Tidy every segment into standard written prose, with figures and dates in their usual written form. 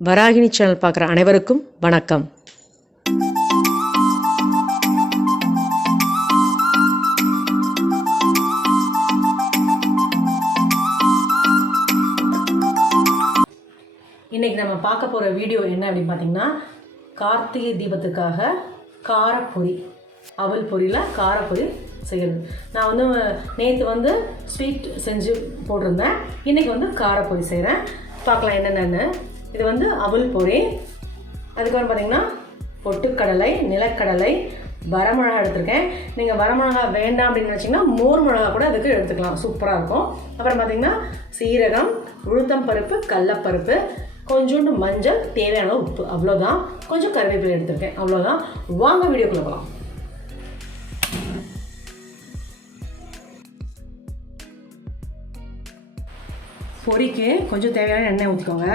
Varahini channel பார்க்குற அனைவருக்கும் வணக்கம். இன்றைக்கி நம்ம பார்க்க போகிற வீடியோ என்ன அப்படின்னு பார்த்திங்கன்னா, கார்த்திகை தீபத்துக்காக காரப்பொரி, அவல் பொரியில் காரப்பொரி செய்கிறது. நான் நேற்று ஸ்வீட் செஞ்சு போட்டிருந்தேன். இன்றைக்கி காரப்பொரி செய்கிறேன். பார்க்கலாம் என்னென்னு. இது அவல் பொரி. அதுக்கப்புறம் பார்த்திங்கன்னா பொட்டுக்கடலை, நிலக்கடலை, வரமிளகா எடுத்துருக்கேன். நீங்கள் வரமிளகா வேண்டாம் அப்படின்னு நினச்சிங்கன்னா மோர் மிளகா கூட அதுக்கு எடுத்துக்கலாம், சூப்பராக இருக்கும். அப்புறம் பார்த்திங்கன்னா சீரகம், உளுத்தம் பருப்பு, கடலப்பருப்பு, கொஞ்சோண்டு மஞ்சள், தேவையான உப்பு, அவ்வளோதான். கொஞ்சம் கருவேப்பிலை எடுத்துருக்கேன், அவ்வளோதான். வாங்க வீடியோக்குள்ளே போகலாம். பொரிக்கு கொஞ்சம் தேவையான எண்ணெய் ஊற்றிக்கோங்க.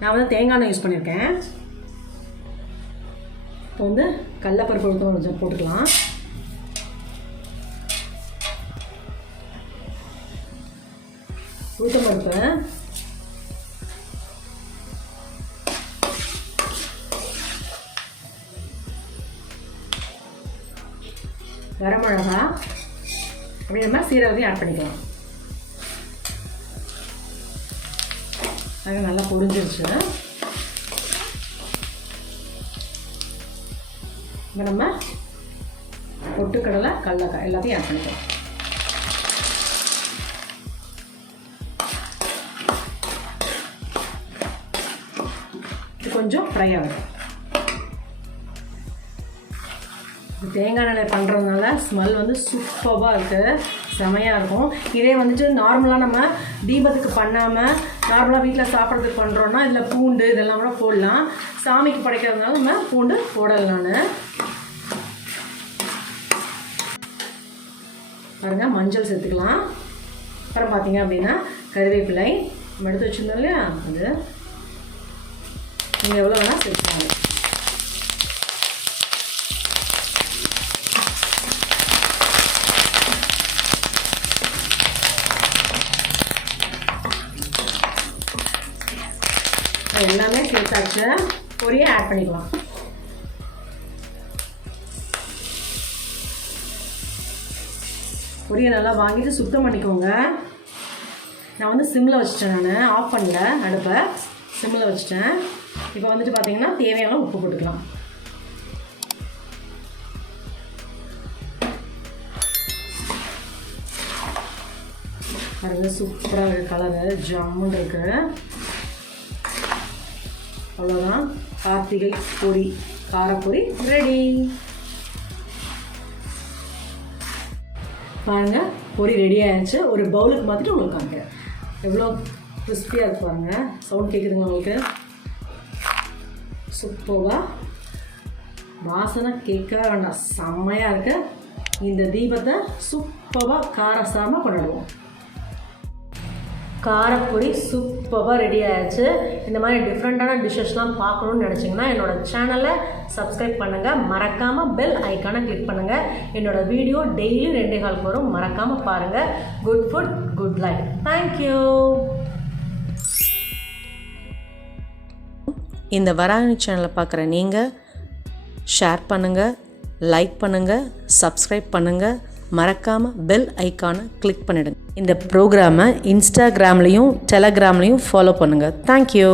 நான் தேங்காய் எண்ணெய் யூஸ் பண்ணியிருக்கேன். இப்போ கடலப்பருப்பு உளுத்தம் கொஞ்சம் போட்டுக்கலாம். உளுத்தம் பருப்பு, வரமிளகா, அப்படி நம்ம சீரகத்தையும் ஆட் பண்ணிக்கலாம். அது நல்லா பொரிஞ்சிருச்சு. இப்போ நம்ம பொட்டுக்கடலை, கடலக்காய் எல்லாத்தையும் ஆட் பண்ணிக்கலாம். இது கொஞ்சம் ஃப்ரை ஆகும். தேங்காய் எண்ணெய் பண்ணுறதுனால ஸ்மெல் சூப்பராக இருக்குது, செமையாக இருக்கும். இதே நார்மலாக நம்ம தீபத்துக்கு பண்ணாமல் நார்மலாக வீட்டில் சாப்பிட்றதுக்கு பண்ணுறோன்னா இதில் பூண்டு இதெல்லாம் கூட போடலாம். சாமிக்கு படைக்கிறதுனால நம்ம பூண்டு போடலான்னு பாருங்க. மஞ்சள் சேர்த்துக்கலாம். அப்புறம் பார்த்தீங்க அப்படின்னா கருவேப்பிலை நம்ம எடுத்து வச்சுருந்தோம் இல்லையா, அது நீங்கள் எவ்வளோ வேணால் சேர்த்துக்கலாம். எல்லாமே சேர்த்தாச்சு. பொரியை ஆட் பண்ணிக்கலாம். பொரியை நல்லா வாங்கிட்டு சுத்தம் பண்ணிக்கோங்க. நான் சிம்மில் வச்சுட்டேன், நான் ஆஃப் பண்ணல, அடுப்பை சிம்மில் வச்சுட்டேன். இப்போ பார்த்தீங்கன்னா தேவையான உப்பு போட்டுக்கலாம். அது சூப்பராக இருக்குது, கலரு ஜம்முன்னு இருக்குது. அவ்வளோதான், கார்த்திகை பொரி, காரப்பொரி ரெடி. பாருங்கள், பொரி ரெடி ஆகிடுச்சு. ஒரு பவுலுக்கு மாற்றிட்டு உங்களுக்கு காமிக்கிறேன். எவ்வளோ கிறிஸ்பியாக இருக்கு பாருங்கள். சவுண்ட் கேட்குதுங்களா உங்களுக்கு? சூப்பராக வாசனை கேட்க வேண்டாம், செம்மையாக இருக்கு. இந்த தீபத்தை சூப்பராக காரசாரமாக கொண்டாடுவோம். காரப்பொரி சூப்பராக ரெடி ஆகிடுச்சு. இந்த மாதிரி டிஃப்ரெண்ட்டான டிஷ்ஷஸ்லாம் பார்க்கணுன்னு நினச்சிங்கன்னா என்னோடய சேனலை சப்ஸ்கிரைப் பண்ணுங்கள். மறக்காமல் பெல் ஐக்கானை கிளிக் பண்ணுங்கள். என்னோடய வீடியோ டெய்லி 2:15 வரும், மறக்காமல் பாருங்கள். Good food, good life. Thank you. இந்த வராகினி சேனலை பார்க்குற நீங்கள் ஷேர் பண்ணுங்கள், லைக் பண்ணுங்கள், சப்ஸ்கிரைப் பண்ணுங்கள். மறக்காமல் பெல் ஐக்கானை கிளிக் பண்ணிடுங்க. இந்த ப்ரோக்ராமை இன்ஸ்டாகிராம்லேயும் டெலகிராம்லேயும் ஃபாலோ பண்ணுங்கள். தேங்க்யூ.